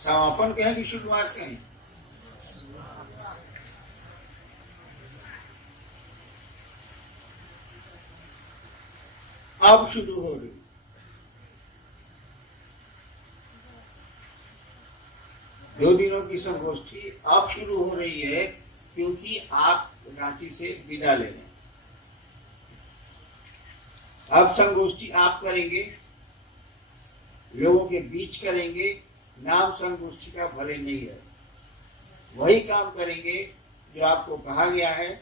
समापन कहें कि शुरुआत कहें? अब शुरू हो रही। दो दिनों की संगोष्ठी अब शुरू हो रही है क्योंकि आप रांची से विदा ले रहे हैं। अब संगोष्ठी आप करेंगे, लोगों के बीच करेंगे। नाम संगोष्ठी का भले नहीं है, वही काम करेंगे जो आपको कहा गया है।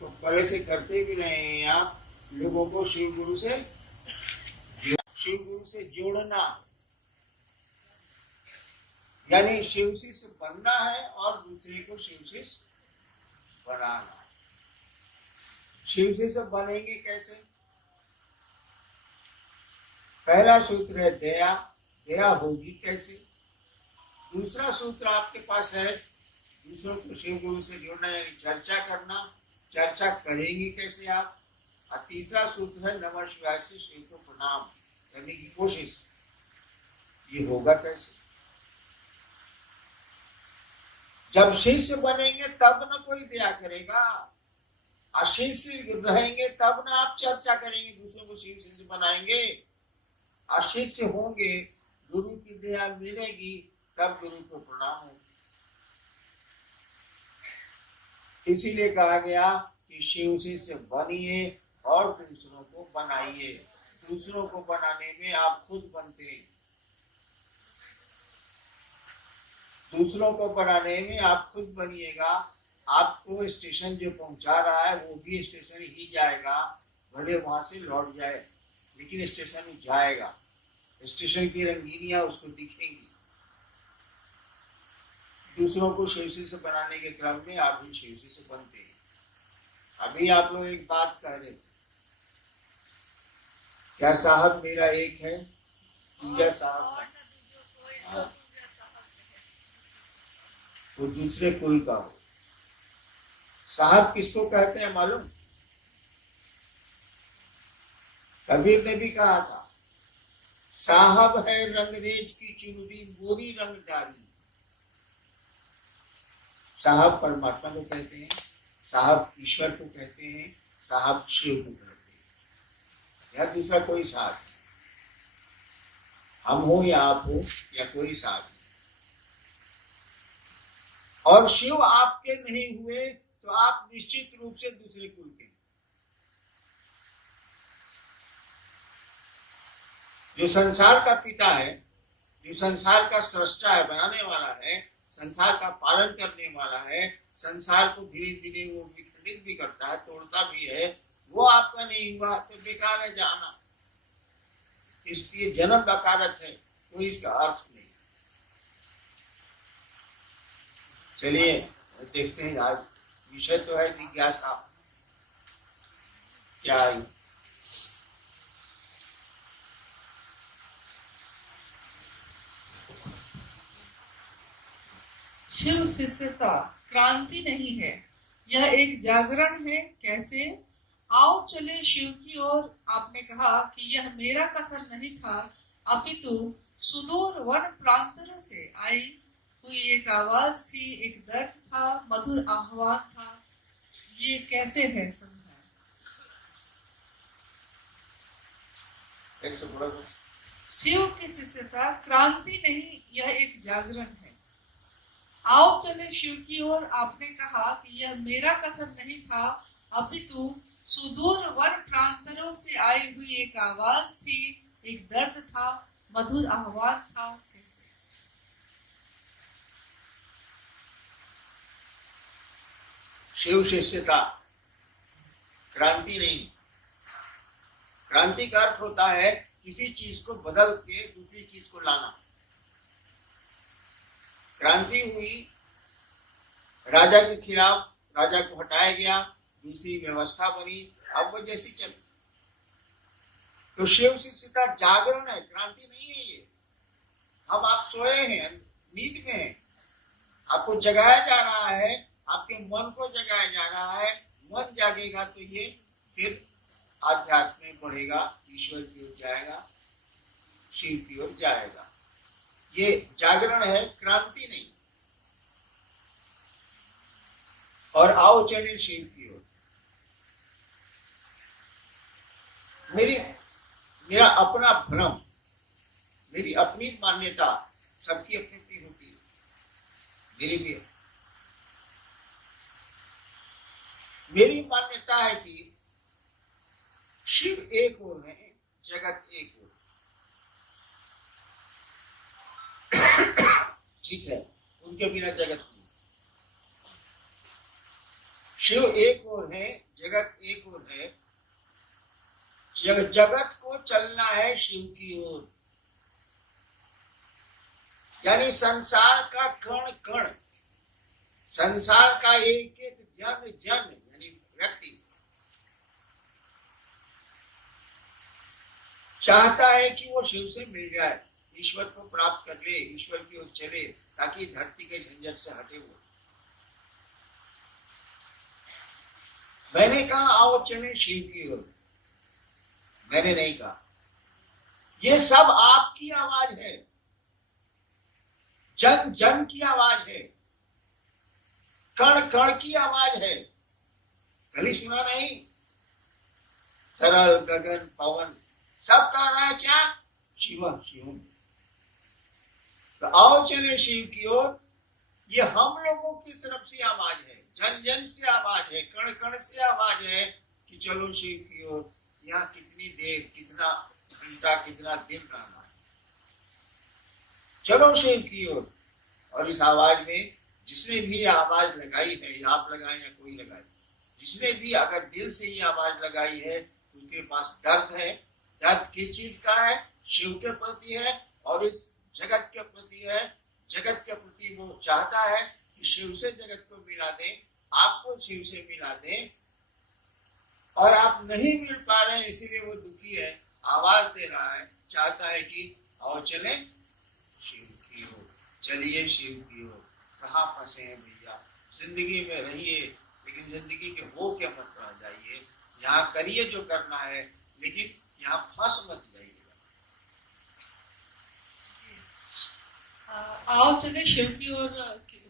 तो पहले से करते भी रहे हैं आप, लोगों को शिव गुरु से जोड़ना, यानी शिव शिष्य बनना है और दूसरे को शिव शिष्य बनाना। शिव शिष्य बनेंगे कैसे? पहला सूत्र है दया। दया होगी कैसे? दूसरा सूत्र आपके पास है दूसरों को शिव गुरु से जोड़ना, यानी चर्चा करना। चर्चा करेंगे कैसे आप? और तीसरा सूत्र है नमः शिवाय से शिव को प्रणाम करने की कोशिश। ये होगा कैसे? जब शिष्य बनेंगे तब न कोई दया करेगा, अशिष्य रहेंगे तब न आप चर्चा करेंगे, दूसरों को शिव शिष्य बनाएंगे। अशिष्य होंगे, गुरु की दया मिलेगी, तब गुरु को प्रणाम होगा। इसीलिए कहा गया कि शिव शिष्य बनिए और दूसरों को बनाइए। दूसरों को बनाने में आप खुद बनते हैं, दूसरों को बनाने में आप खुद बनिएगा। आपको स्टेशन जो पहुंचा रहा है वो भी स्टेशन ही जाएगा, भले वहां से लौट जाए, लेकिन स्टेशन ही जाएगा। स्टेशन की रंगीनियां उसको दिखेंगी। दूसरों को शिवसी से बनाने के क्रम में आप भी शिवसी से बनते हैं। अभी आप लोग एक बात कह रहे थे, क्या साहब मेरा एक है, दूसरा साहब वो दूसरे कुल का हो। साहब किसको कहते हैं मालूम? कबीर ने भी कहा था, साहब है रंगरेज की चुनरी गोरी रंग डाली। साहब परमात्मा को कहते हैं, साहब ईश्वर को कहते हैं, साहब शिव को कहते हैं, या दूसरा कोई साहब, हम हो या आप हो या कोई साहब। और शिव आपके नहीं हुए तो आप निश्चित रूप से दूसरे कुल के। जो संसार का पिता है, जो संसार का सृष्टा है, बनाने वाला है, संसार का पालन करने वाला है, संसार को धीरे धीरे वो विखंडित भी करता है, तोड़ता भी है, वो आपका नहीं हुआ तो बेकार है जाना। इसलिए जन्म बकारत है, कोई इसका अर्थ नहीं। चलिए देखते हैं, आज विषय तो है जिज्ञासा। क्या आई? शिव शिष्यता क्रांति नहीं है, यह एक जागरण है। कैसे? आओ चले शिव की ओर। आपने कहा कि यह मेरा कथन नहीं था, अपितु सुदूर वन प्रांतों से आई हुई एक आवाज थी, एक दर्द था, मधुर आह्वान था। ये कैसे है समझाएं? शिव की शिष्यता क्रांति नहीं, यह एक जागरण है। आओ चले शिव की ओर। आपने कहा कि यह मेरा कथन नहीं था, अपितु सुदूर वन प्रांतों से आई हुई एक आवाज थी, एक दर्द था, मधुर आह्वान था। कैसे? शिव शिष्यता क्रांति नहीं। क्रांति का अर्थ होता है किसी चीज को बदल के दूसरी चीज को लाना। क्रांति हुई, राजा के खिलाफ, राजा को हटाया गया, दूसरी व्यवस्था बनी, अब वो जैसी चली। तो शिव शिष्यता जागरण है, क्रांति नहीं है ये। हम आप सोए हैं, नींद में हैं, आपको जगाया जा रहा है, आपके मन को जगाया जा रहा है। मन जागेगा तो ये फिर आध्यात्म में बढ़ेगा, ईश्वर की ओर जाएगा, शिव की ओर जाएगा। ये जागरण है, क्रांति नहीं। और आओ चले शिव की ओर। मेरा अपना भ्रम, मेरी अपनी मान्यता, सबकी अपनी अपनी होती है, मेरी भी है। मेरी मान्यता है कि शिव एक ओर है, जगत एक ओर। ठीक है, उनके बिना जगत नहीं। शिव एक ओर है, जगत एक ओर है। जगत को चलना है शिव की ओर। यानी संसार का कण कण, संसार का एक एक जन जन यानी व्यक्ति चाहता है कि वो शिव से मिल जाए, ईश्वर को प्राप्त कर ले, ईश्वर की ओर चले, ताकि धरती के झंझट से हटे। वो मैंने कहा आओ चले शिव की ओर, मैंने नहीं कहा। ये सब आपकी आवाज है, जन जन की आवाज है, कण कण की आवाज है। कल सुना नहीं? तरल गगन पवन सब कह रहा है क्या? शिव शिव। तो आओ चले शिव की ओर। ये हम लोगों की तरफ से आवाज है, जन जन से आवाज है, कण कण से आवाज है कि चलो शिव की ओर। यहाँ कितनी देर, कितना घंटा, कितना दिन रहना है, चलो शिव की ओर। और इस आवाज में जिसने भी आवाज लगाई है, आप लगाए या कोई लगाए, जिसने भी अगर दिल से ये आवाज लगाई है, उनके पास दर्द है। दर्द किस चीज का है? शिव के प्रति है और इस जगत के प्रति है। जगत के प्रति वो चाहता है कि शिव से जगत को मिला दे, आपको शिव से मिला दे, और आप नहीं मिल पा रहे हैं, इसीलिए वो दुखी है, आवाज दे रहा है, चाहता है कि आओ चले शिव की ओर, चलिए शिव की ओर। कहाँ फंसे हैं भैया? जिंदगी में रहिए, लेकिन जिंदगी के हो के मत रह जाइए। यहाँ करिए जो करना है, लेकिन यहाँ फंस मत जाइए। आओ चले शिव की ओर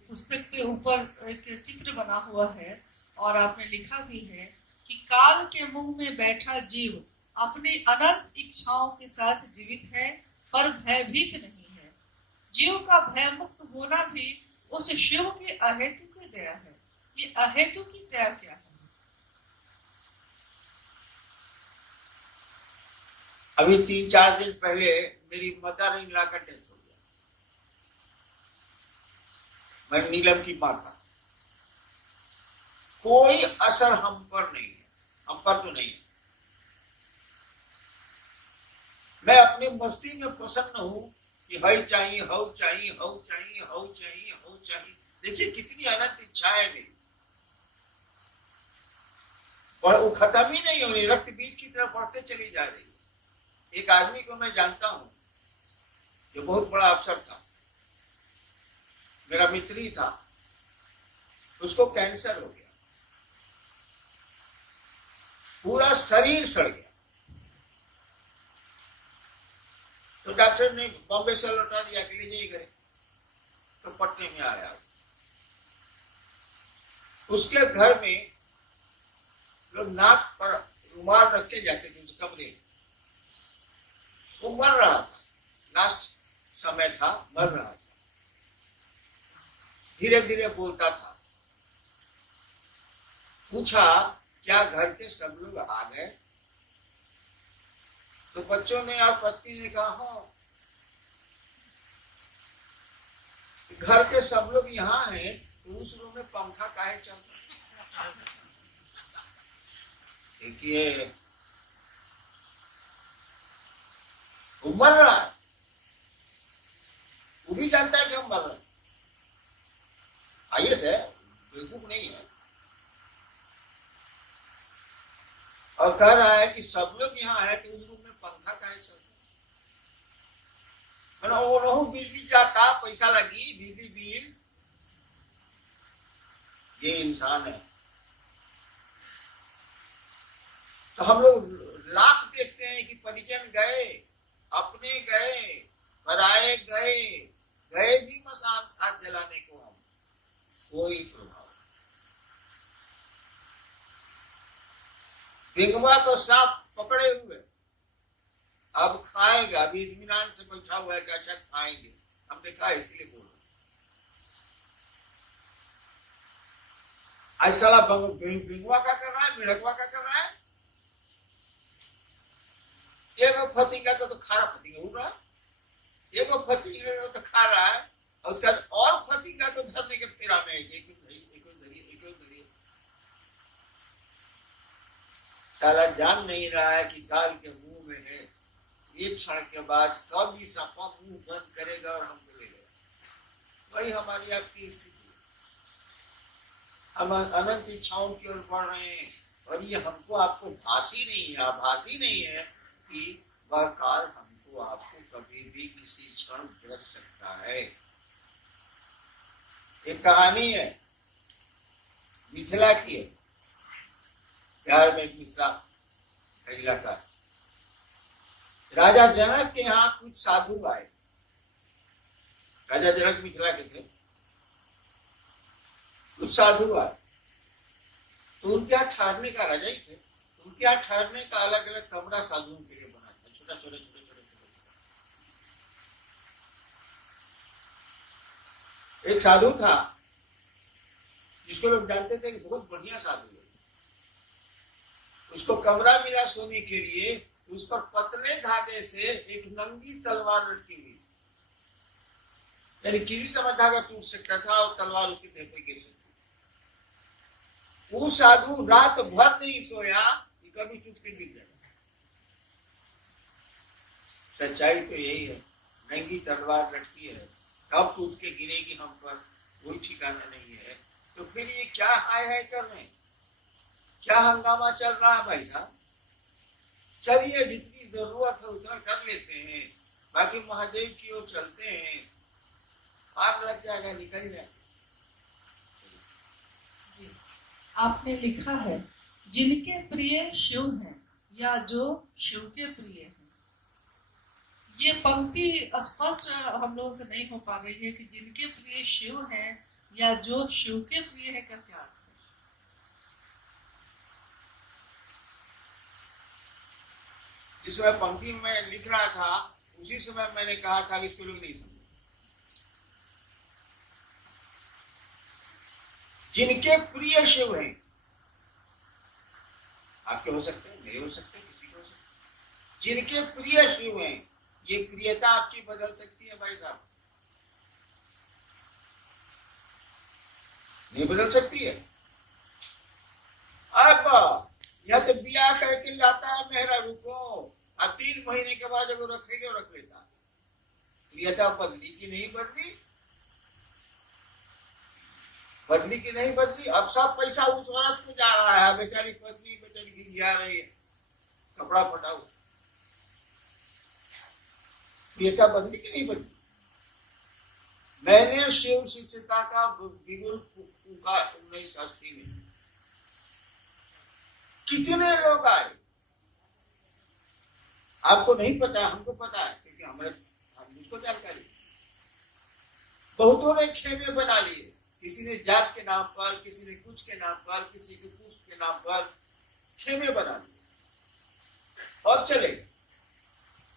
पुस्तक पे ऊपर एक चित्र बना हुआ है और आपने लिखा भी है कि काल के मुंह में बैठा जीव अपनी अनंत इच्छाओं के साथ जीवित है, पर भयभीत नहीं है। जीव का भय मुक्त होना भी उस शिव की अहेतु की दया है। ये अहेतु की दया क्या है? अभी 3-4 दिन पहले मेरी मदर इन लॉ का डेथ हो गया, मैं नीलम की माँ का। कोई असर हम पर नहीं है, हम पर तो नहीं है। मैं अपनी मस्ती में प्रसन्न हूं कि हई चाहिए, हऊ चाहिए, हऊ चाहिए, हऊ चाहिए, हऊ चाहिए। देखिए कितनी अनंत इच्छा है मेरी, और वो खत्म ही नहीं हो रही, रक्त बीज की तरफ बढ़ते चली जा रही है। एक आदमी को मैं जानता हूं जो बहुत बड़ा अफसर था, मेरा मित्र ही था, उसको कैंसर हो गया, पूरा शरीर सड़ गया। तो डॉक्टर ने बॉम्बे से लौटा दिया कि ले जाइए घर। तो पटने में आया, उसके घर में लोग नाक पर रुमाल रख के जाते थे उस कमरे। वो मर रहा था, लास्ट समय था, मर रहा था, धीरे धीरे बोलता था। पूछा क्या घर के सब लोग आ गए? तो बच्चों ने और पत्नी ने कहा हो, घर के सब लोग यहाँ हैं, तो उस रूम में पंखा काहे चल रहा? देखिए वो मर रहा है, वो भी जानता है कि हम मर रहे हैं, आइए से बेवकूफ नहीं है, और कह रहा है कि सब लोग यहाँ है तो उस रूम में पंखा काहे चल रहा? वो रहू बिजली जाता, पैसा लगी, बिजली बिल। ये इंसान है। तो हम लोग लाख देखते हैं कि परिजन गए, अपने गए, पराए गए, गए भी मसान साथ जलाने को हम, कोई प्रभाव। बिंगवा को सांप पकड़े हुए, अब खाएगा, अभी इत्मीनान से बैठा हुआ है कि अच्छा खाएंगे, हमने कहा इसलिए बोल रहे। ऐसा बिंगवा का कर रहा है, मिड़कवा का कर रहा है, एगो फतिंगा को तो खारा फतिंगा उड़ रहा है, एगो फतिंगा को तो खा रहा है, और उसका और फतिंगा को धरने के फेरा में एक धरिए। साला जान नहीं रहा है कि गाल के मुंह में है, एक क्षण के बाद कब ही सांपा मुंह बंद करेगा और हमको ले लेगा। वही हमारी आपकी स्थिति, हम अनंत इच्छाओं की ओर बढ़ रहे हैं, और ये हमको आपको भासी नहीं है कि वह काल हमको आपको कभी भी किसी क्षण ग्रस सकता है। एक कहानी है मिथिला की है, बिहार में एक मिथिला का इलाका। राजा जनक के यहाँ कुछ साधु आए। राजा जनक मिथिला के थे, कुछ साधु आए, तो उनके यहाँ ठहरने का, राजा ही थे, उनके यहाँ ठहरने का अलग अलग कमरा साधुओं के लिए बना था, छोटा छोटा। एक साधु था जिसको लोग जानते थे कि बहुत बढ़िया साधु है। उसको कमरा मिला सोने के लिए, उस पर पतले धागे से एक नंगी तलवार लटकी हुई थी, यानी किसी समय धागा टूट सकता था और तलवार उसके देह पर गिर सकती। वो साधु रात भर नहीं सोया कि कभी टूट के गिर जाएगा। सच्चाई तो यही है, नंगी तलवार लटकी है, कब टूट के गिरेगी हम पर कोई ठिकाना नहीं है। तो फिर ये क्या हाय कर रहे हैं, क्या हंगामा चल रहा है भाई साहब? चलिए जितनी जरूरत है उतना कर लेते हैं, बाकी महादेव की ओर चलते हैं, पार लग जाएगा, निकल जाएगा। जी, आपने लिखा है जिनके प्रिय शिव हैं या जो शिव के प्रिय हैं। ये पंक्ति स्पष्ट हम लोगों से नहीं हो पा रही है कि जिनके प्रिय शिव हैं या जो शिव के प्रिय है, का क्या अर्थ है? जिस समय पंक्ति में लिख रहा था उसी समय मैंने कहा था कि इसको लोग नहीं समझे। जिनके प्रिय शिव हैं, आपके हो सकते हैं, मेरे हो सकते हैं, किसी को हो सकते हैं। जिनके प्रिय शिव हैं, ये प्रियता आपकी बदल सकती है भाई साहब, नहीं बदल सकती है। अब यह तो ब्याह करके लाता है मेहरा रुको, और 3 महीने के बाद अगर रख लेता, प्रियता बदली की नहीं बदली, बदली की नहीं बदली। अब सब पैसा उस औरत को जा रहा है, बेचारी पत्नी बेचारी गिंगिया रही है, कपड़ा फटा हुआ। प्रियता बदली की नहीं बदली। मैंने शिव शिष्यता का बिगुल फूका 1980 में, कितने लोग आए आपको नहीं पता, हमको पता है, क्योंकि हम उसको जानकारी। बहुतों ने खेमे बना लिए, किसी ने जात के नाम पर, किसी ने कुछ के नाम पर, किसी के कुछ के नाम पर खेमे बना लिए और चले गए।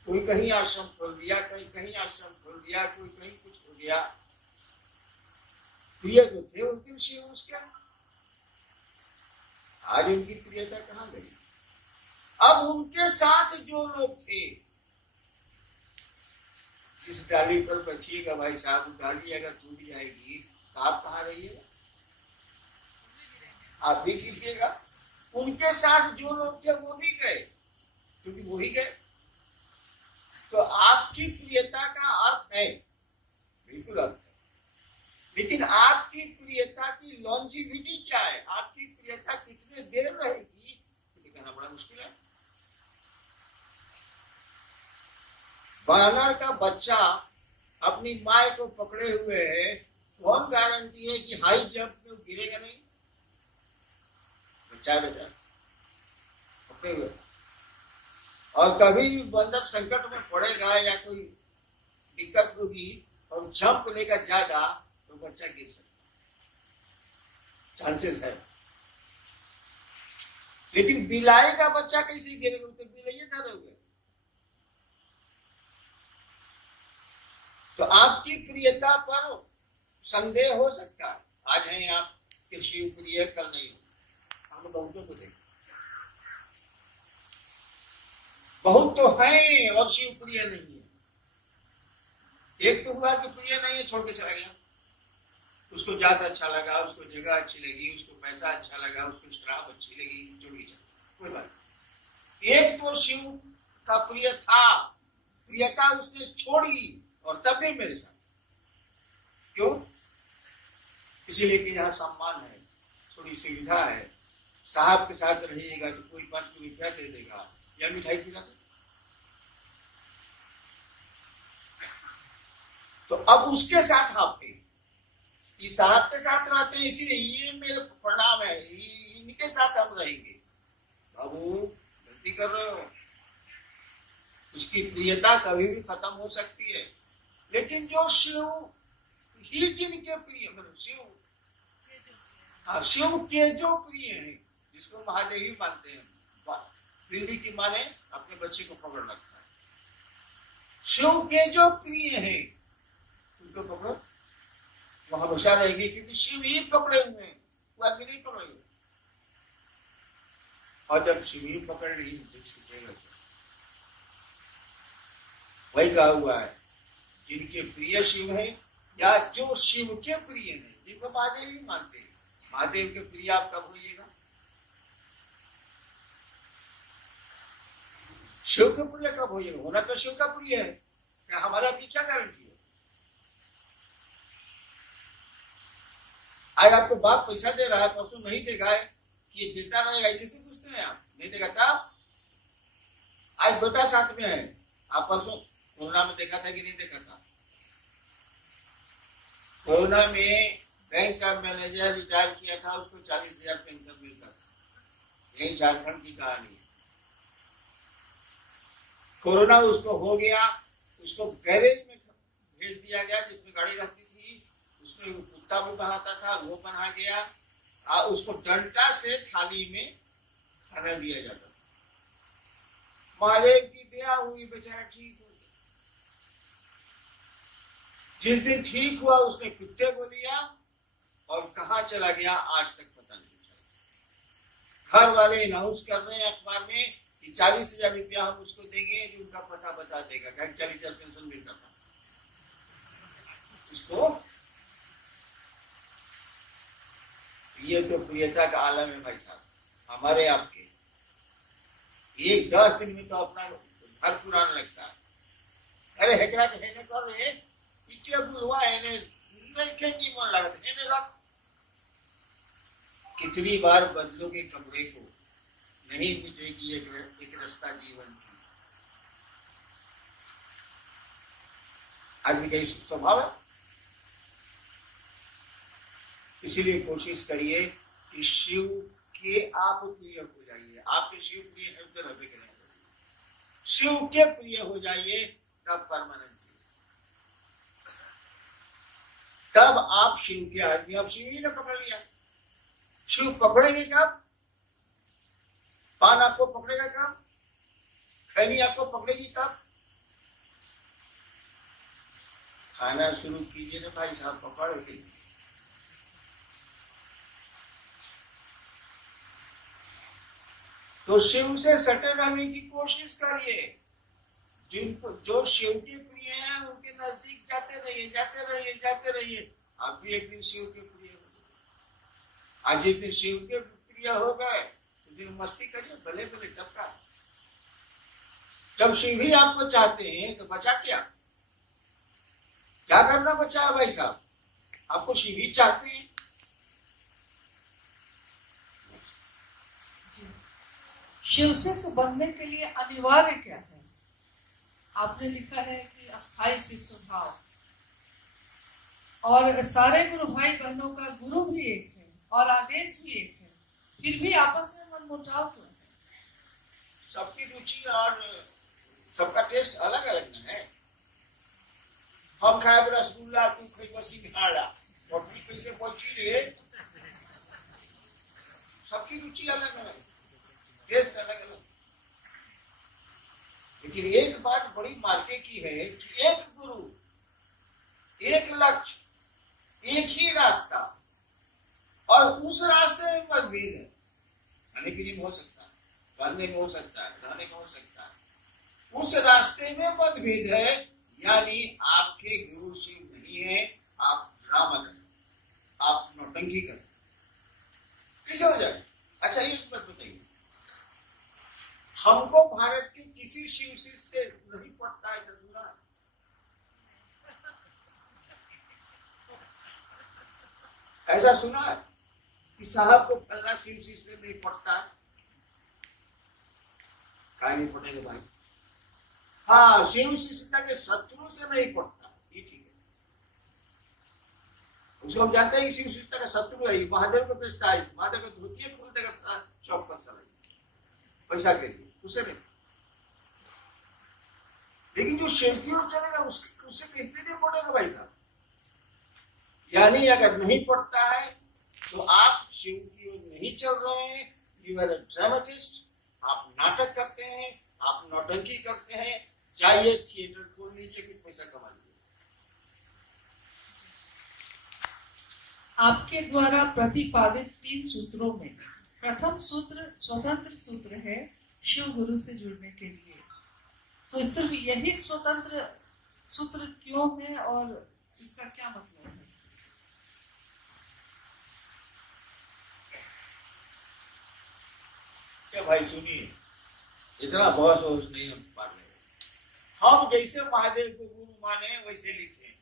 कोई कहीं आश्रम खोल दिया, कहीं आश्रम खोल दिया, कोई कहीं कुछ हो गया। प्रिय जो थे उनके विषय उसके, आज उनकी प्रियता कहां गई? अब उनके साथ जो लोग थे, जिस डाली पर बचिएगा भाई साहब, डाली अगर टूट जाएगी तो आप कहाँ रहिएगा? आप भी कीजिएगा। उनके साथ जो लोग थे वो भी गए, क्योंकि वो ही गए। तो आपकी प्रियता का अर्थ है, बिल्कुल अर्थ है, लेकिन आपकी प्रियता की लॉन्जिविटी क्या है? आपकी प्रियता कितने देर रहेगी, मुझे कहना बड़ा मुश्किल है। बानर का बच्चा अपनी माँ को पकड़े हुए है, कौन गारंटी है कि हाई जंप में गिरेगा नहीं? बच्चा पकड़े हुए, और कभी भी बंदर संकट में पड़ेगा या कोई दिक्कत होगी और जंप लेगा ज्यादा तो बच्चा गिर सकता, चांसेस है। लेकिन बिलाई का बच्चा कैसे गिरेगा, तो बिलाइए डरोगे। तो आपकी प्रियता पर संदेह हो सकता है। आज है आप कि शिव प्रिय, कल नहीं। हम बहुतों को देखें, बहुत तो हैं और शिव प्रिय नहीं है। एक तो हुआ कि प्रिय नहीं है, छोड़ के चला गया। उसको जात अच्छा लगा, उसको जगह अच्छी लगी, उसको पैसा अच्छा लगा, उसको शराब अच्छी लगी, छोड़ के चला, कोई बात नहीं। एक तो शिव का प्रिय था, प्रियता उसने छोड़ी और तब भी मेरे साथ। क्यों? इसीलिए कि यहाँ सम्मान है, थोड़ी सुविधा है, साहब के साथ रहिएगा तो कोई 5 रुपया दे देगा या मिठाई खिला दे। तो अब उसके साथ आप इस साहब के साथ रहते हैं, इसीलिए ये मेरे प्रणाम है, इनके साथ हम रहेंगे। बाबू गलती कर रहे हो, उसकी प्रियता कभी भी खत्म हो सकती है। लेकिन जो शिव ही जिनके प्रिय, मतलब शिव, हाँ, शिव के जो प्रिय हैं, जिसको महादेवी मानते हैं, बिल्ली की माँ ने अपने बच्चे को पकड़ रखा है। शिव के जो प्रिय हैं उनको पकड़ो, वो हमेशा रहेगी, क्योंकि शिव ही पकड़े हुए हैं, वो आदमी नहीं पकड़े हुए। और जब शिव ही पकड़ ली तो छूटेगा क्या? वही कहा हुआ है, जिनके प्रिय शिव है या जो शिव के प्रिय हैं, जिनको महादेव ही मानते हैं। महादेव के प्रिय आप कब होइएगा? शिव के प्रिय कब होइएगा? होना तो शिव का प्रिय है, क्या हमारा अपनी क्या गारंटी है? आज आपको बाप पैसा दे रहा है, परसों नहीं देगा, कि देता रहेगा, कैसे पूछते हैं आप? नहीं देगा तब। आज बेटा साथ में है, आप परसों कोरोना में देखा था कि नहीं देखा था? कोरोना में बैंक का मैनेजर रिटायर किया था, उसको 40,000 पेंशन मिलता था। यही झारखंड की कहानी है। कोरोना उसको हो गया, उसको गैरेज में भेज दिया गया जिसमें गाड़ी रहती थी, उसमें कुत्ता भी बनाता था, वो बना गया। उसको डंडा से थाली में खाना दिया जाता था। महादेव की दया हुई, बेचारा ठीक हो गया। जिस दिन ठीक हुआ उसने कुत्ते को लिया और कहाँ चला गया आज तक पता नहीं चला। घर वाले अनाउंस कर रहे हैं अखबार में कि 40,000 रुपया हम उसको देंगे जो उनका पता बता देगा। 40,000 पेंशन मिलता था उसको। ये तो प्रियता का आलम है भाई साहब, हमारे आपके। एक 10 दिन में तो अपना घर पुराना लगता है। अरे हेकरा के हेने कर रहे इतने बुलवा हेने नहीं खेंगी मन लगा हेने रख। कितनी बार बदलोगे कमरे को, नहीं मिलेगी एक रास्ता जीवन की। आदमी का स्वभाव है। इसीलिए कोशिश करिए कि शिव के आप प्रिय हो जाइए। आपके शिव प्रिय है तो रहे करें, शिव के प्रिय हो जाइए, तब परमानेंसी, तब आप शिव के आदमी। अब शिव ही ने पकड़ लिया, शिव पकड़ेंगे कब? पान आपको पकड़ेगा कब? खैनी आपको पकड़ेगी कब? खाना शुरू कीजिए ना भाई साहब, पकड़ेगी। तो शिव से सटे रहने की कोशिश करिए। जिनको जो शिव के प्रिय हैं उनके नजदीक जाते रहिए, जाते रहिए, जाते रहिए। आप भी एक दिन शिव के प्रिय हो गए। आज जिस दिन शिव के प्रिय हो गए उस दिन मस्ती करिए, भले भले तब का। जब शिव ही आपको चाहते हैं तो बचा क्या करना बचा है भाई साहब? आपको शिव ही चाहते हैं। शिव से बनने के लिए अनिवार्य क्या है? आपने लिखा है कि अस्थाई शिष्य भाव, और सारे गुरु भाई बहनों का गुरु भी एक है और आदेश भी एक है, फिर भी आपस में मनमुटाव क्यों है? सबकी रुचि और सबका टेस्ट अलग अलग है। हम खाए रसगुल्ला, तू खाई सिंघाड़ा, रोटी कैसे पहुंची रे? सबकी रुचि अलग अलग, टेस्ट अलग अलग। लेकिन एक बात बड़ी मार्के की है कि एक गुरु, एक लक्ष्य, एक ही रास्ता, और उस रास्ते में मतभेद है। खाने पीने में हो सकता है, पढ़ने में हो सकता है, रहने में हो सकता है, उस रास्ते में मतभेद है। यानी आपके गुरु शिव नहीं है, आप ड्रामा करें, आप नौटंकी करें, कैसे हो जाए? अच्छा एक बात बताइए, हमको भारत के किसी शिव से नहीं पड़ता है, सुना? ऐसा सुना है कि साहब को फलना शिव से नहीं पड़ता है? क्या नहीं पड़ेगा भाई? हाँ, शिव शिष्यता के शत्रु से नहीं पड़ता, ये ठीक है। उसको हम जानते हैं कि शिव शिष्यता का शत्रु है, महादेव को बेचता है, महादेव को धोती खोल देगा चौक पर सलाई पैसा के लिए, उसे नहीं। लेकिन जो शिव की ओर चलेगा उससे कैसे नहीं पड़ेगा भाई साहब? यानी अगर नहीं पड़ता है तो आप शिव की ओर नहीं चल रहे हैं, यू आर अ ड्रामेटिस्ट, आप नाटक करते हैं, आप नौटंकी करते हैं। जाइए थिएटर खोल लीजिए, कुछ पैसा कमा लीजिए। आपके द्वारा प्रतिपादित 3 सूत्रों में प्रथम सूत्र स्वतंत्र सूत्र है शिव गुरु से जुड़ने के लिए, तो सिर्फ यही स्वतंत्र सूत्र क्यों है और इसका क्या मतलब है? क्या भाई सुनिए, इतना बहस वहस नहीं हम पा रहे। हम जैसे महादेव को गुरु माने वैसे लिखे,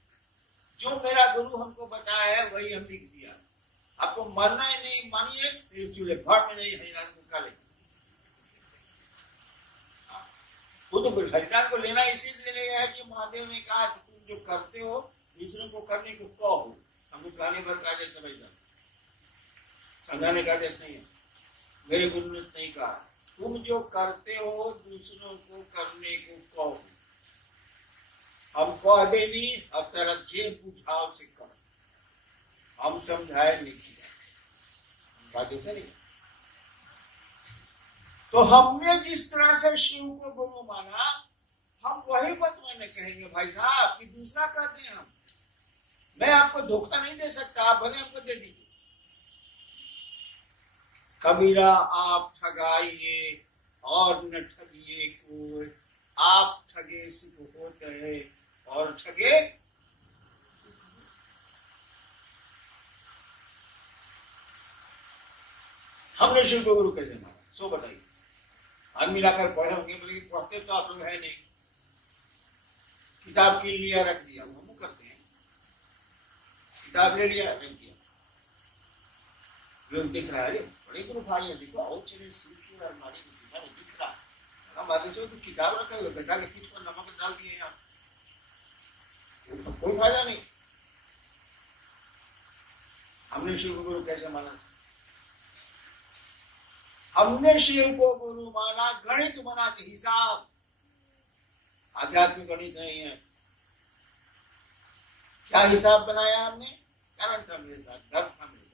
जो मेरा गुरु हमको बताया है वही हम लिख दिया। आपको मानना है नहीं मानिए, चूल्हे भाट में जाइए, हरिदान को काले। वो तो हरिदान को लेना इसीलिए है कि महादेव ने कहा कि तुम जो करते हो दूसरों को करने को कहो, हमको कहने भर का आदेश समझना, समझाने का आदेश नहीं है। मेरे गुरु ने नहीं कहा तुम जो करते हो दूसरों को करने को कहो, हम कह देनी अब तेरा जे बुझाव से कर, हम समझाए नहीं किया, कैसे नहीं। तो हमने जिस तरह से शिव को गुरु माना, हम वही बात मैंने कहेंगे भाई साहब कि दूसरा कहते हैं हम। मैं आपको धोखा नहीं दे सकता, आप भले हमको दे दीजिए। कबीरा आप ठगाइए और न ठगिए कोई, आप ठगे सुख होते है और ठगे। हमने शिव को गुरु कैसे माना, सो बताइए। हम मिलाकर पढ़े होंगे, बोले पढ़ते तो आप लोग है नहीं, किताब के लिए रख दिया, हम करते हैं, किताब ले लिया रख दिया, लोग दिख रहा है बड़े गुरु भाई है, देखो और चले शिव की अलमारी में शीशा में दिख रहा है, तो किताब रखा हुआ, गधा के पीठ पर नमक डाल दिए यहाँ, तो कोई फायदा नहीं। हमने शिव को गुरु कैसे माना? हमने शिव को गुरु माना गणित बना के हिसाब, आध्यात्मिक गणित नहीं है। क्या हिसाब बनाया हमने? कारण था मेरे साथ, धर्म था मेरे साथ।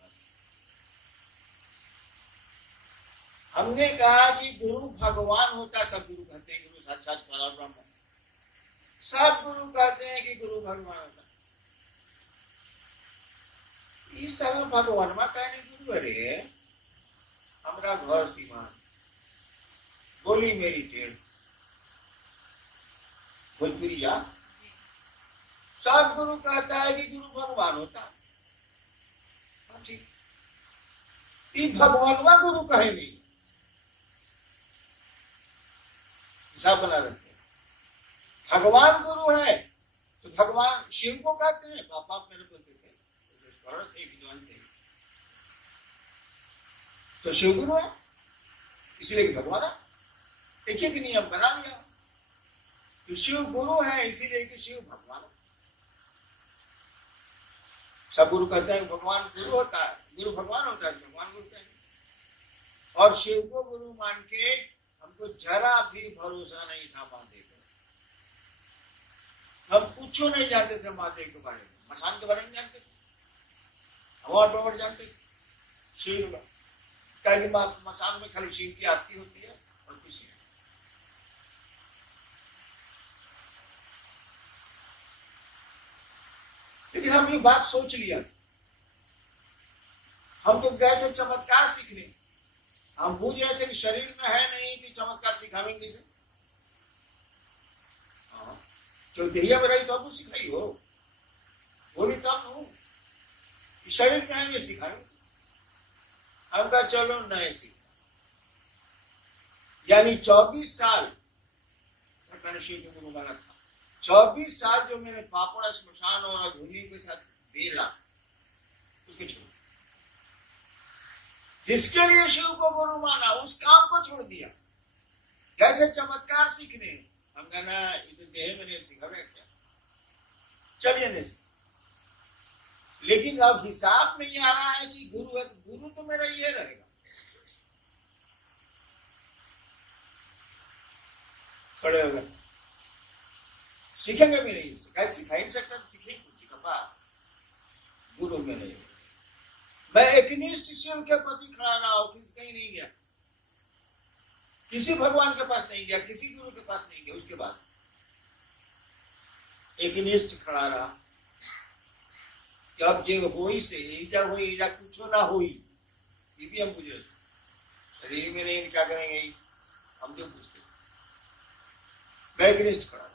हमने कहा कि गुरु भगवान होता, सब गुरु कहते हैं गुरु साक्षात परब्रह्म, सब गुरु कहते हैं कि गुरु भगवान होता। इस साल भगवान में कहने गुरु, अरे हमारा घर सीमान, बोली मेरी टेढ़, भोजपुरिया, सब गुरु कहता है कि गुरु भगवान होता। ठीक, ये भगवान गुरु कहे नहीं, हिसाब बना रखते हैं। भगवान गुरु है तो भगवान शिव को कहते हैं, बाप बाप मेरे बोलते थे, विद्वान थे, तो शिव गुरु है इसलिए कि भगवान है। एक एक नियम बना लिया, तो शिव गुरु है इसीलिए कि शिव भगवान है। सब गुरु कहते हैं भगवान गुरु होता है, गुरु भगवान होता है, भगवान गुरु कहते हैं। और शिव को गुरु मान के हमको जरा भी भरोसा नहीं था महादेव, हम कुछ नहीं जानते थे महादेव के बारे में, मसान के बारे में जानते थे, हवा डोर जानते थे, शिव का मसान में खाली शिव की आरती होती है और कुछ नहीं। लेकिन हम ये बात सोच लिया, हम तो गए थे चमत्कार सीखने, हम पूछ रहे थे कि शरीर में है नहीं कि चमत्कार सिखावेंगे से, क्यों देहिया में रही तो आपको सिखाई हो, बोली तो हम हो शरीर में आएंगे सिखाएंगे। हम कहा चलो नए सीखा, यानी 24 साल मैंने शिव को गुरु माना था, 24 साल जो मैंने पापड़ा स्मशान और अधूरी के साथ बेला, उसके छोड़, जिसके लिए शिव को गुरु माना उस काम को छोड़ दिया। कैसे चमत्कार सीखने, हम कहना इसे देह में नहीं सीखा क्या, चलिए नहीं सीखा। लेकिन अब हिसाब नहीं आ रहा है कि गुरु है, तो गुरु तो मेरा ये रहेगा, खड़े हो गए, सीखेंगे भी नहीं, सिखा ही सकता तो सीखेंगे गुरु में नहीं। मैं एकनिष्ठ शिव के प्रति खड़ा रहा हूं, किसी कहीं नहीं गया, किसी भगवान के पास नहीं गया, किसी गुरु के पास नहीं गया। उसके बाद एकनिष्ठ खड़ा रहा कि अब जो होई से इधर हो या कुछ ना होई, ये भी हम पूछ, शरीर में नहीं क्या करेंगे हम जो पूछते, मैं एकनिष्ठ खड़ा।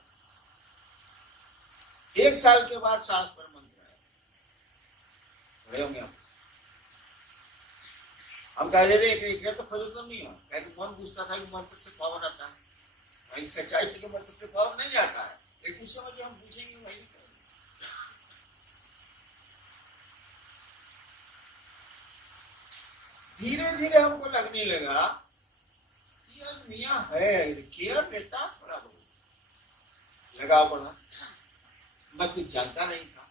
1 साल के बाद सांस पर मंत्र आया, खड़े होंगे हम कह रहे एक तो खोज तो नहीं हो, मन पूछता था कि मंत्र से पावर आता है, सच्चाई के मंत्र से पावर नहीं आता है, लेकिन उस समय जो हम पूछेंगे वही करेंगे। धीरे धीरे हमको लगने लगा कि यार मियाँ है, केयर लेता थोड़ा बहुत, लगा पड़ा। मैं कुछ जानता नहीं था,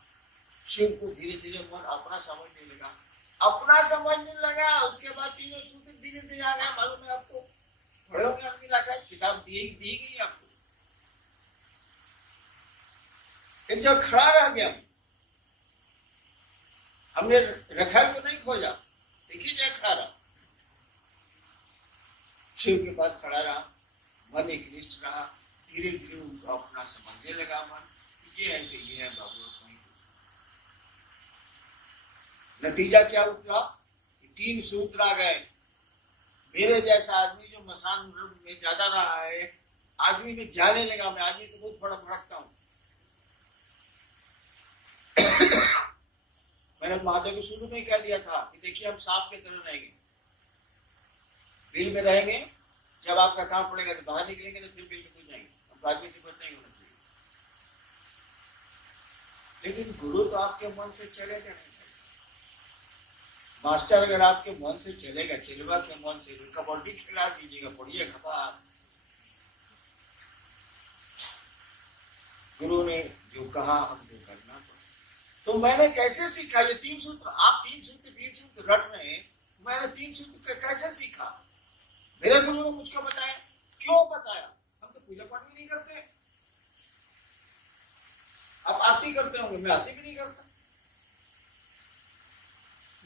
शिव को धीरे धीरे मन अपना समझने लगा, अपना समझने लगा। उसके बाद तीनों सूत्र धीरे धीरे आ गया, मालूम है आपको, खड़े होकर अपनी लाखा किताब दी गई आपको, एक जगह खड़ा रह गया, हमने रखा तो नहीं खोजा, देखिए जाए खड़ा रहा, शिव के पास खड़ा रहा, मन एकनिष्ठ रहा, धीरे धीरे उनको अपना समझने लगा मन, ये ऐसे ये है बाबू। नतीजा क्या उतरा, 3 सूत्र आ गए। मेरे जैसा आदमी जो मसान में ज्यादा रहा है, आदमी में जाने लगा, मैं आदमी से बहुत बड़ा भड़कता हूं। मैंने महादेव को शुरू में कह दिया था कि देखिए हम सांप की तरह रहेंगे, बिल में रहेंगे, जब आपका काम पड़ेगा तो बाहर निकलेंगे, तो फिर बिल में घुस जाएंगे, हम आदमी से बच नहीं होना चाहिए। लेकिन गुरु तो आपके मन से चलेगा नहीं, मास्टर अगर आपके मन से चलेगा, चिलवा के मन से कबड्डी खिला दीजिएगा, पढ़िए खबर। गुरु ने जो कहा हमको करना पड़ा। तो मैंने कैसे सीखा ये 3 सूत्र, आप 3 सूत्र रट रहे हैं, मैंने 3 सूत्र कैसे सीखा, मेरे गुरु ने मुझको बताया। क्यों बताया, हम तो पूजा पाठ भी नहीं करते, आप आरती करते होंगे, मैं आरती भी नहीं करता,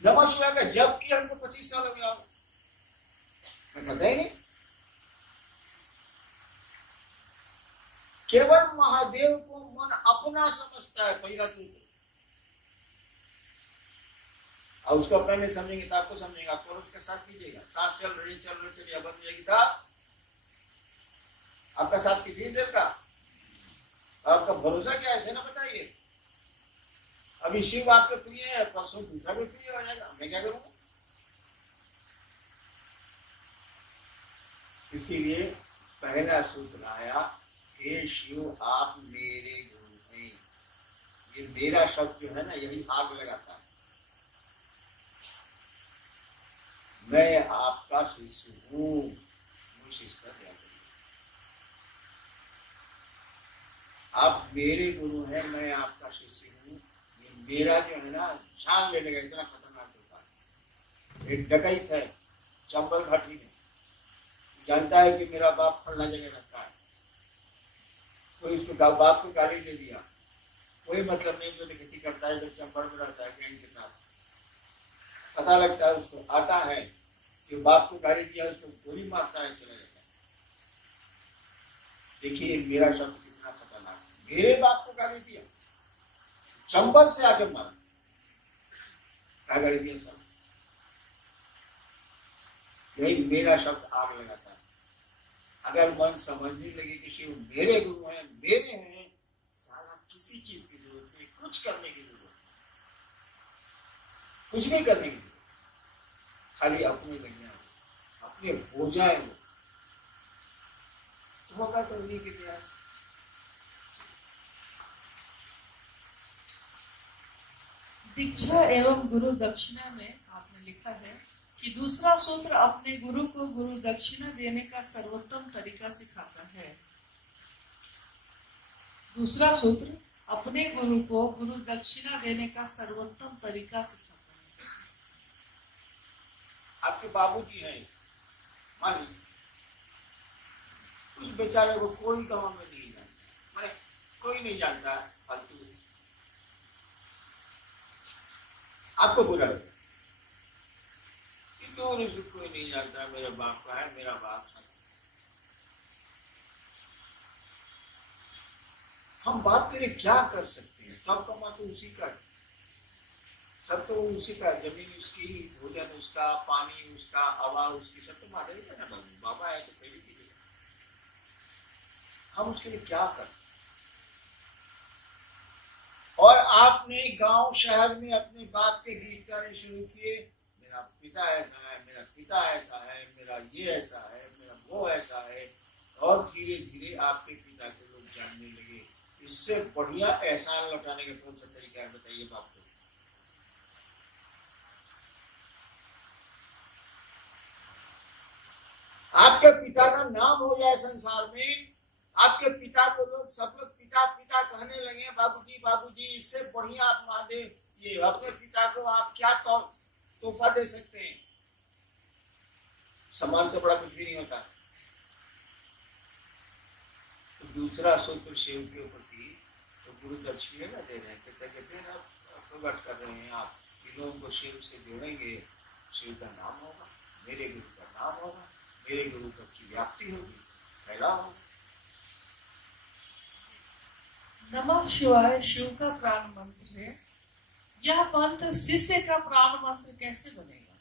नमः शिवाय का जब कि हमको 25 साल हो गया, मैं करता ही नहीं। केवल महादेव को मन अपना समझता है, पहला सूत्र। और उसको अपना नहीं समझेंगे तो आपको समझेगा, आप के साथ कीजिएगा, सांस चल रही चलिए, अब बन जाएगी था आपका सांस किसी देर का, आपका भरोसा क्या है ना बताइए। अभी शिव आपके प्रिय है, परसों दूसरा भी प्रिय हो जाएगा, मैं क्या करूंगा। इसीलिए पहला सूत्र आया, हे शिव आप मेरे गुरु हैं। ये मेरा शब्द जो है ना, यही आग लगाता है, मैं आपका शिष्य हूं, मुझे शिष्य का त्याग करिए। आप मेरे गुरु हैं, मैं आपका शिष्य हूं। मेरा जो है ना, जान लेने का इतना खतरनाक होता है। एक डकैत है चंबल घाटी में, जानता है कि मेरा बाप फलना जगह रखता है, कोई कोई उसको बाप को गाली दे दिया, कोई मतलब नहीं, जो निगेटिव करता है, जब चंबल में रहता है गैंग के साथ, पता लगता है उसको, आता है कि बाप को गाली दिया, उसको गोली मारता है, चला जाता है। देखिए मेरा शब्द कितना खतरनाक है, मेरे बाप को गाली दिया, चंबल से आगे मारा, क्या गाली दिया सब, यही मेरा शब्द आग लगाता है। अगर मन समझने लगे कि शिव मेरे गुरु हैं, मेरे हैं, सारा किसी चीज की जरूरत नहीं, कुछ करने की जरूरत नहीं, कुछ भी करने की जरूरत, खाली अपने लगे अपने हो जाए वो तो होगा, तो उन्हीं के प्रयास। दीक्षा एवं गुरु दक्षिणा में आपने लिखा है कि दूसरा सूत्र अपने गुरु को गुरु दक्षिणा देने का सर्वोत्तम तरीका सिखाता है। दूसरा सूत्र अपने गुरु को गुरु दक्षिणा देने का सर्वोत्तम तरीका सिखाता है। आपके बाबूजी हैं, मान लीजिए उस बेचारे को कोई गांव में नहीं जानता, माने कोई नहीं जानता, फालतू आपको बुरा लगता, कोई नहीं जानता, मेरे बाप का है, मेरा बाप है। हम बाप के लिए क्या कर सकते हैं? सब कमा तो उसी का, सब तो उसी का, जमीन उसकी, भोजन उसका, पानी उसका, हवा उसकी, सब तो माता ही ना, बाबा है तो पहली चीज, हम उसके लिए क्या कर सकते? और आपने गांव शहर में अपने बाप के गीत गाने शुरू किए, मेरा पिता ऐसा है, मेरा पिता ऐसा है, मेरा ये ऐसा है, मेरा वो ऐसा है, और धीरे धीरे आपके पिता को लोग जानने लगे। इससे बढ़िया एहसान लौटाने का कौन सा तरीका है, बताइए बाप को? आपके पिता का नाम हो जाए संसार में, आपके पिता को लोग, सब लोग पिता पिता कहने लगे, बाबूजी बाबूजी, इससे बढ़िया आप महादेव, ये अपने पिता को आप क्या तोहफा दे सकते हैं? सम्मान से बड़ा कुछ भी नहीं होता। तो दूसरा सूत्र शिव के प्रति, तो गुरु दक्षिणा दे रहे हैं, कहते हैं आप प्रकट कर रहे हैं, आप इन लोगों को शिव से जोड़ेंगे, शिव का नाम होगा, मेरे गुरु का नाम होगा, मेरे गुरु तक की व्याप्ति होगी, फैला होगा। नमः शिवाय शिव का प्राण मंत्र है, यह मंत्र शिष्य का प्राण मंत्र कैसे बनेगा?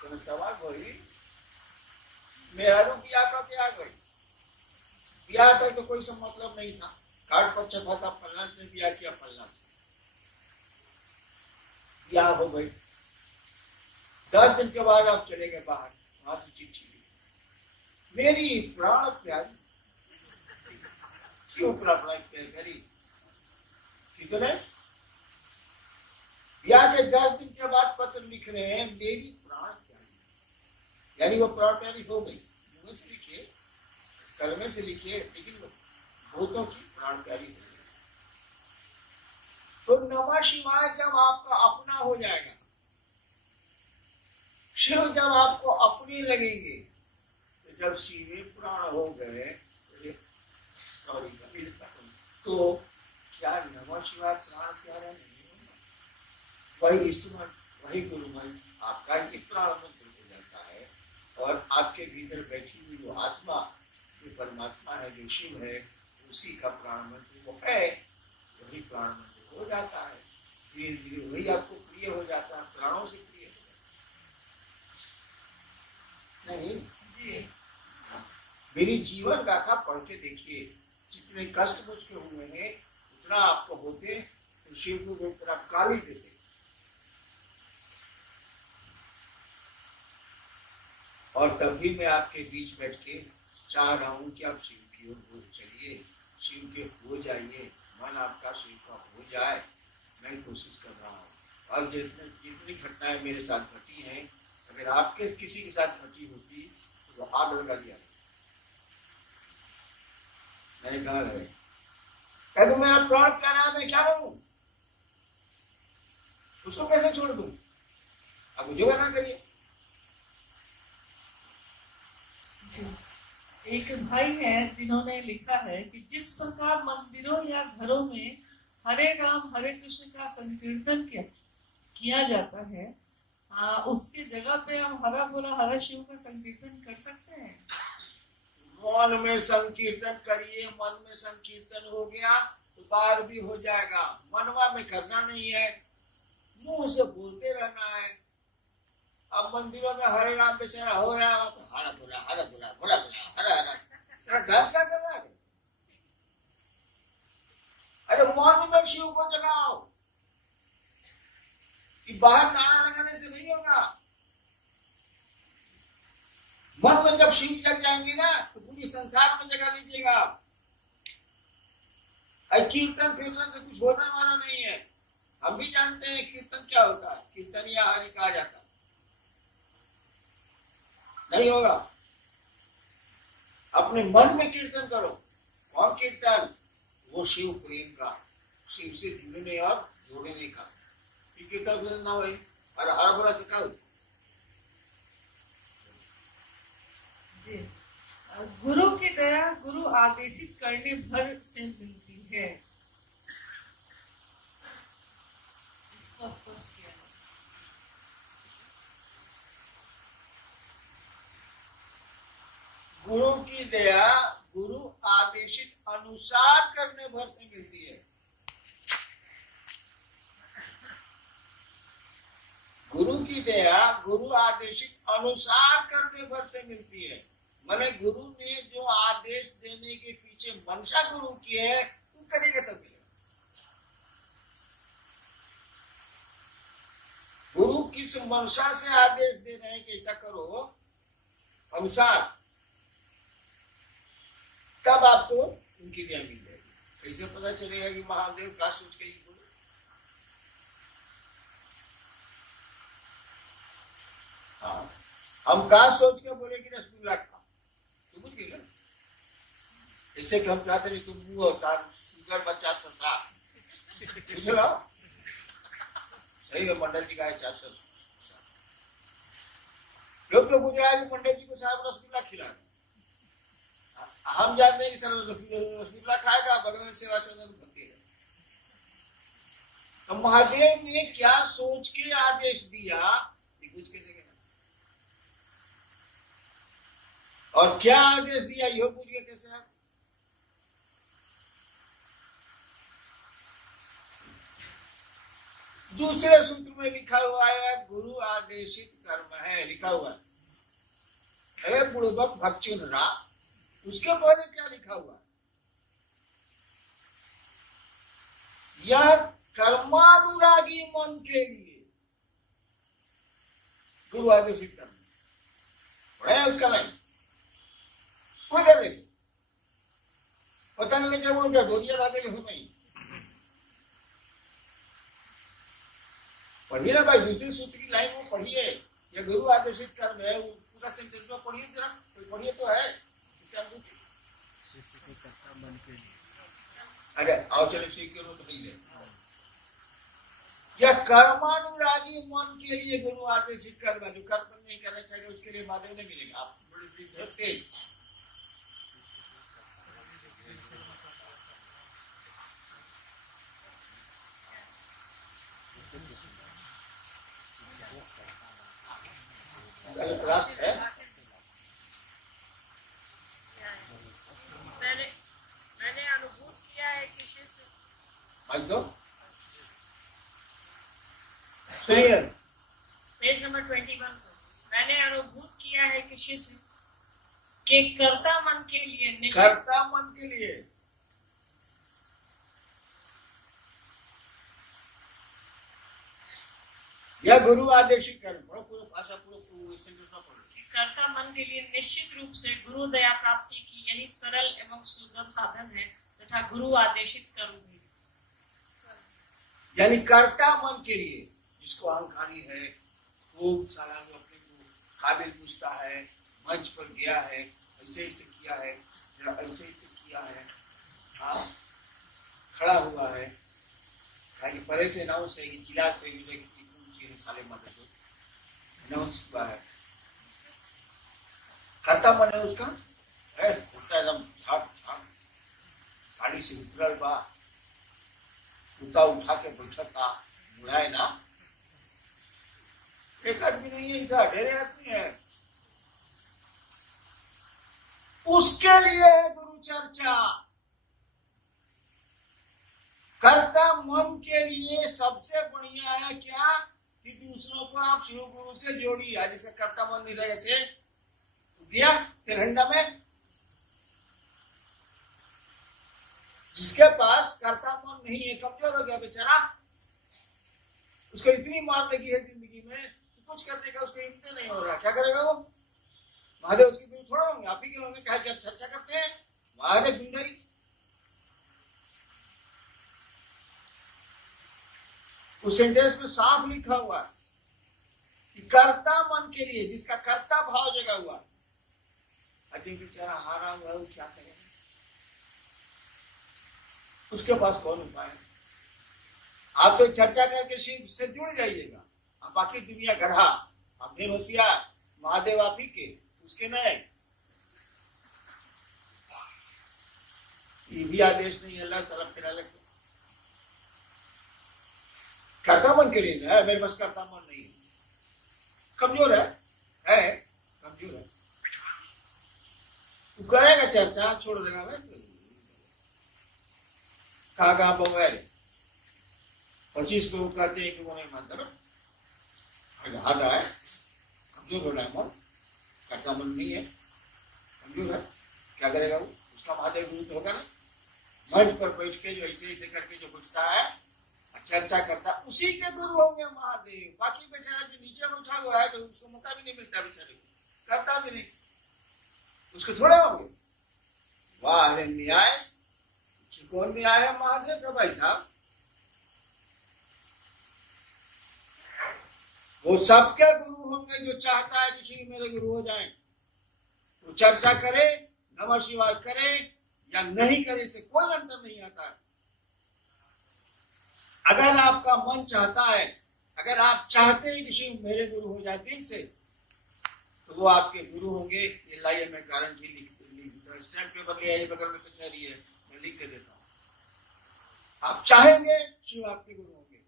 तो सवाल वही, मेहरू ब्याह करके आ गई, ब्याह करके कोई सब मतलब नहीं था, कार्ड पर छपा था फलना ने ब्याह किया, फलना से ब्याह हो गई। 10 दिन के बाद आप चले गए बाहर, वहां से चिट्ठी ली, मेरी प्राण प्यारी, क्यों प्राण प्यारी? ठीक है, ब्याह के 10 दिन के बाद पत्र लिख रहे हैं, मेरी प्राण प्यारी, यानी वो प्राण प्यारी हो गई, मुंह से लिखे, कलमे से लिखे, लेकिन भूतों की प्राण प्यारी हो गई। तो नमः शिवाय जब आपका अपना हो जाएगा, शिव जब आपको अपने लगेंगे, तो जब शिवे प्राण हो गए, सॉरी, तो क्या नमः शिवाय प्राण प्यारा नहीं होगा? वही इंस्ट्रूमेंट, वही गुरु मंत्र आपका ही प्राण मंत्र हो जाता है, और आपके भीतर बैठी हुई जो आत्मा, जो परमात्मा है, जो शिव है, उसी का प्राण मंत्र वो है, वही प्राण मंत्र हो जाता है। धीरे धीरे वही आपको प्रिय हो जाता है, प्राणों से प्रिय हो जाता है। नहीं जी, मेरी जीवन गाथा पढ़ के देखिए, जितने कष्ट मुझके हुए हैं उतना आपको होते, तो शिव को एक तरह गाली देते, और तब भी मैं आपके बीच बैठ के चाह रहा हूं कि आप शिव की ओर चलिए, शिव के हो जाइए, मन आपका शिव का हो जाए, मैं कोशिश कर रहा हूँ। और जितनी घटनाएं मेरे साथ घटी हैं, अगर आपके किसी के साथ घटी होती तो वो आग लगा दिया, मैंने कहा है, कहते मेरा प्राण क्या नाम है, क्या करूं, उसको कैसे छोड़ दूं? अब मुझे करना करिए। एक भाई है जिन्होंने लिखा है कि जिस प्रकार मंदिरों या घरों में हरे राम हरे कृष्ण का संकीर्तन किया जाता है, उसके जगह पे हम हरा बोला हरा शिव का संकीर्तन कर सकते हैं। मन में संकीर्तन करिए, मन में संकीर्तन हो गया तो बाहर भी हो जाएगा। मनवा में करना नहीं है, मुंह से बोलते रहना है। अब मंदिरों में हरे राम बेचारा हो रहा है, हरा बोला हरा बोला बोला बोला हरा हरा, सर डांस क्या कर रहा है? अरे मन में शिव को जगाओ, कि बाहर नारा लगाने से नहीं होगा। मन में जब शिव जग जाएंगे ना तो पूरी संसार में जगा लीजिएगा। कीर्तन फिरने से कुछ होने वाला नहीं है। हम भी जानते हैं कीर्तन क्या होता है, कीर्तन या हरि कहा जाता है, नहीं होगा। अपने मन में कीर्तन करो। कौन कीर्तन? वो शिव प्रेम का, शिव से जुड़ने और जोड़ने का कीर्तन ना हो। और हर बुरा सिखाओ जी। गुरु की दया गुरु आदेशित करने भर से मिलती है, इसको स्पष्ट किया। गुरु की दया गुरु आदेशित अनुसार करने भर से मिलती है। गुरु की दया गुरु आदेशित अनुसार करने भर से मिलती है। माने गुरु ने जो आदेश देने के पीछे मंशा गुरु की है, तू करेगा तब मिलेगा। गुरु किस मंशा से आदेश दे रहे हैं कि ऐसा करो अनुसार, तब आपको उनकी दया मिल जाएगी। कैसे पता चलेगा कि महादेव का सोच के बोले? हाँ, हम का सोच के बोले कि रसगुल्ला खा, तो बुझ गई ना। ऐसे कि हम चाहते नहीं तुम मुंह और शुगर बच्चा ससा पूछ लो। सही है, मंडल जी का है 400। लोग तो पूछ रहा है कि पंडित जी को साहब रसगुल्ला खिलाना। हम जानते हैं कि सर रसगुल्ला खाएगा, बगल में सेवा सदन बनती है। तो महादेव ने क्या सोच के आदेश दिया ये कुछ कैसे कहना, और क्या आदेश दिया यह पूछ के कैसे आप। दूसरे सूत्र में लिखा हुआ है गुरु आदेशित कर्म है, लिखा हुआ है। अरे बुड़बक भक्चुन रा, उसके पहले क्या लिखा हुआ है? यह कर्मानुरागी मन के लिए गुरु आदेशित कर्म पढ़ा है उसका लाइन कोई कर रहे पता नहीं क्या बोलो, क्या डोरिया लागे हो नहीं। पढ़िए ना भाई, दूसरे सूत्र की लाइन वो पढ़िए, यह गुरु आदेशित कर्म है, पूरा सेंटेंस में पढ़िए जरा, कोई पढ़िए तो है। मन के लिए अरे आओ चले सीख के तो नहीं है। यह कर्मानुरागी मन के लिए गुरु आदेशित कर्म है। जो कर्म नहीं करना चाहिए उसके लिए महादेव नहीं मिलेगा। आप बड़े तेज लास्ट है। मैंने अनुभूत किया है कि शिष्य पेज नंबर 21 मैंने अनुभूत किया है कि शिष्य के कर्ता मन के लिए यह गुरु आदेशित कर्म पढ़ो, पूरा भाषा पूरा सेंटेंस में पढ़ो। कर्ता मन के लिए निश्चित रूप से गुरु दया प्राप्ति की यही सरल एवं सुगम साधन है तथा गुरु आदेशित कर्म है। यानी कर्ता मन के लिए, जिसको अहंकारी है, खूब सारा जो अपने को काबिल पूछता है, मंच पर गया है, ऐसे ऐसे किया है, ऐसे ऐसे किया है, हाँ खड़ा हुआ है, पहले से अनाउंस है कि जिला से साले मदद अनाउंस हुआ है। कर्ता मन है उसका है? से उतरल बा, कुत्ता उठा के बैठता, बुलाए ना। एक आदमी नहीं है, ऐसा ढेरे आदमी है। उसके लिए गुरु चर्चा। कर्ता मन के लिए सबसे बढ़िया है क्या कि दूसरों को आप शिव गुरु से जोड़िए। जैसे कर्ता मन निरय से गया तिरंडा में, जिसके पास कर्ता मन नहीं है, कमजोर हो गया बेचारा, उसको इतनी मार लगी है जिंदगी में, तो कुछ करने का उसको हिम्मत नहीं हो रहा, क्या करेगा वो? महादेव उसके गुरु थोड़ा होंगे, आप ही के होंगे। कहा कि आप चर्चा करते हैं, महादेव गुंडाई। उस सेंटेंस में साफ लिखा हुआ है कि कर्ता मन के लिए, जिसका कर्ता भाव जगा हुआ, अभी बेचारा हारा हुआ, वो क्या करेगा? उसके पास कौन उपाय है? आप तो चर्चा करके शिव से जुड़ जाइएगा, आप बाकी दुनिया गधा, आप ढेर होशियार, महादेव आप ही के, उसके नहीं। ये भी आदेश नहीं है अल्लाह चला फिरा लगे। कर्ता मन के लिए ना, मेरे पास कर्ता मन नहीं है, कमजोर है कमजोर है। तू करेगा चर्चा, छोड़ देगा मैं कहा बगैर 25 को कहते हैं कि वो नहीं मानता ना, हार रहा है, कमजोर हो रहा है मन, कर्ता मन नहीं है, कमजोर है, क्या करेगा वो? उसका महादेव गुरु तो होगा ना। मंच पर बैठ के जो ऐसे ऐसे करके जो पूछता है, चर्चा करता, उसी के गुरु होंगे महादेव। बाकी बेचारा जो नीचे बैठा हुआ है, तो उसको मौका भी नहीं मिलता बेचारे को, करता भी नहीं, उसको थोड़े होंगे। वाह अरे न्याय, कौन न्याय है महादेव का भाई साहब? वो सबके गुरु होंगे जो चाहता है किसी मेरे गुरु हो जाए। वो चर्चा करे, नमः शिवाय करे या नहीं करे, से कोई अंतर नहीं आता है। अगर आपका मन चाहता है, अगर आप चाहते हैं कि शिव मेरे गुरु हो जाए दिल से, तो वो आपके गुरु होंगे। ये लाइए मैं गारंटी लिख स्टैम्प पेपर ले आइए, बगल में कचहरी है, मैं लिख के देता हूँ। आप चाहेंगे शिव आपके गुरु होंगे।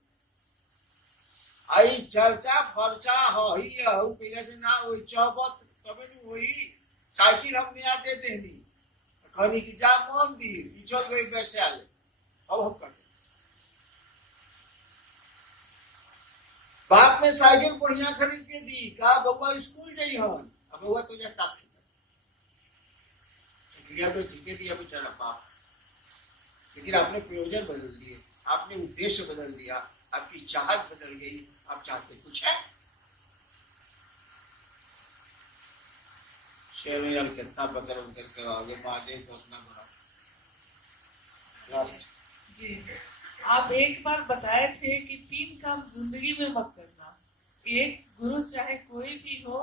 आई चर्चा फर्चा हो ही कैसे से ना वही चौबत तबे नहीं वही साइकिल हमने यहाँ दे देनी कहनी की जा मंदिर चल गई वैसे आले, अब हम कर बाप ने साइकिल बढ़िया खरीद के दी, कहा बउआ स्कूल जाई हवन, अब बउआ तो जा टास्क साइकिलिया तो ठीक है दिया बेचारा बाप, लेकिन आपने प्रयोजन बदल दिए, आपने उद्देश्य बदल दिया, आपकी चाहत बदल गई। आप चाहते कुछ है, चलो यार कितना बकर उतर कर आगे महादेव को अपना बड़ा जी। आप एक बार बताए थे कि 3 काम जिंदगी में मत करना। एक, गुरु चाहे कोई भी हो,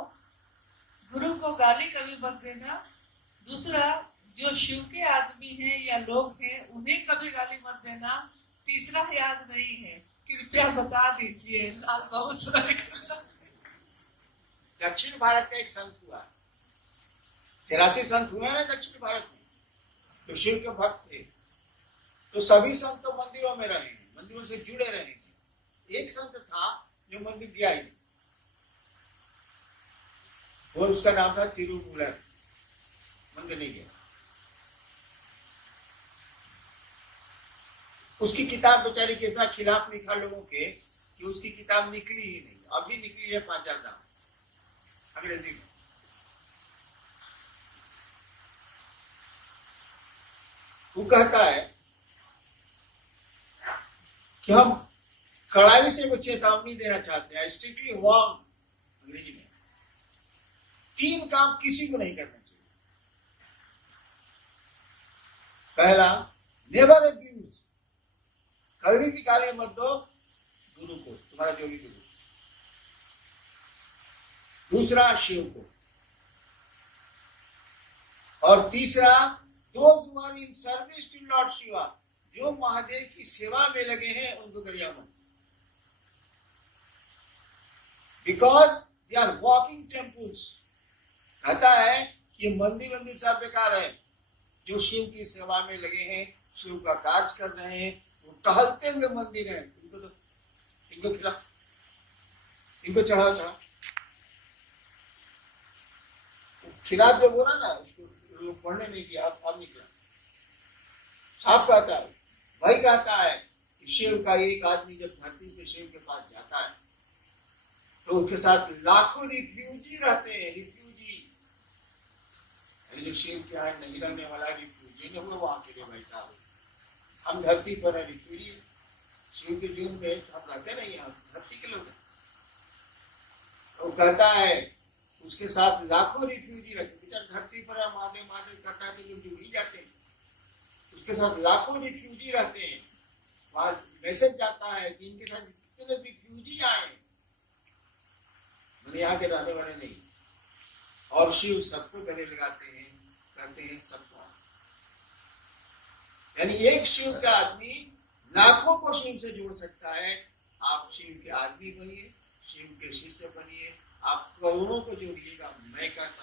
गुरु को गाली कभी मत देना। दूसरा, जो शिव के आदमी हैं या लोग हैं उन्हें कभी गाली मत देना। तीसरा याद नहीं है, कृपया बता दीजिए। लाल बाबू दक्षिण भारत का एक संत हुआ, 83 संत हुए ना दक्षिण भारत में, तो शिव के भक्त थे। तो सभी संत तो मंदिरों में रहे, मंदिरों से जुड़े रहे। एक संत था जो मंदिर गया ही नहीं, वो उसका नाम था तिरुमूलर, मंदिर नहीं गया। उसकी किताब बेचारी के इतना खिलाफ लिखा लोगों के कि उसकी किताब निकली ही नहीं। अभी निकली है 5,000 दाम अंग्रेजी में। वो कहता है कि हम कड़ाई से वो चेतावनी देना चाहते हैं, स्ट्रिक्टली वार्न अंग्रेजी में, 3 काम किसी को नहीं करना चाहिए। पहला, नेवर अब्यूज, कभी भी गाली मत दो गुरु को, तुम्हारा जो भी गुरु। दूसरा, शिव को। और तीसरा, those who are in service to Lord Shiva, जो महादेव की सेवा में लगे हैं उनको गरिया मत, because they are walking temples। कहता है कि मंदिर सब बेकार है, जो शिव की सेवा में लगे हैं शिव का कार्य कर रहे हैं, वो टहलते हुए मंदिर है, इनको खिला, इनको चढ़ाओ चढ़ाओ। खिलाफ जब बोला ना, उसको लोग पढ़ने नहीं दिया, अब निकला। साफ कहता है, भाई कहता है कि शिव का एक आदमी जब धरती से शिव के पास जाता है तो उसके साथ लाखों रिफ्यूजी रहते हैं, रिफ्यूजी। जो शिव के यहाँ नहीं रहने वाला रिफ्यूजी नहीं हुआ, वहां के लिए भाई साहब हम धरती पर है, रिफ्यूजी। शिव के जीवन में हम रहते नहीं, हम धरती के लोग हैं। तो कहता है उसके साथ लाखों रिफ्यूजी रहते, बेचारे धरती पर महादेव महादेव कहता है, लोग जुड़ ही जाते हैं। उसके साथ लाखों रिफ्यूजी रहते हैं। वहां मैसेज जाता है कि इनके साथ जितने रिफ्यूजी आए, मैंने यहाँ के रहने वाले नहीं, और शिव सबको गले लगाते हैं, करते हैं सबका। यानी एक शिव का आदमी लाखों को शिव से जोड़ सकता है। आप शिव के आदमी बनिए, शिव के शिष्य बनिए, आप करोड़ों को जोड़िएगा। मैं कहता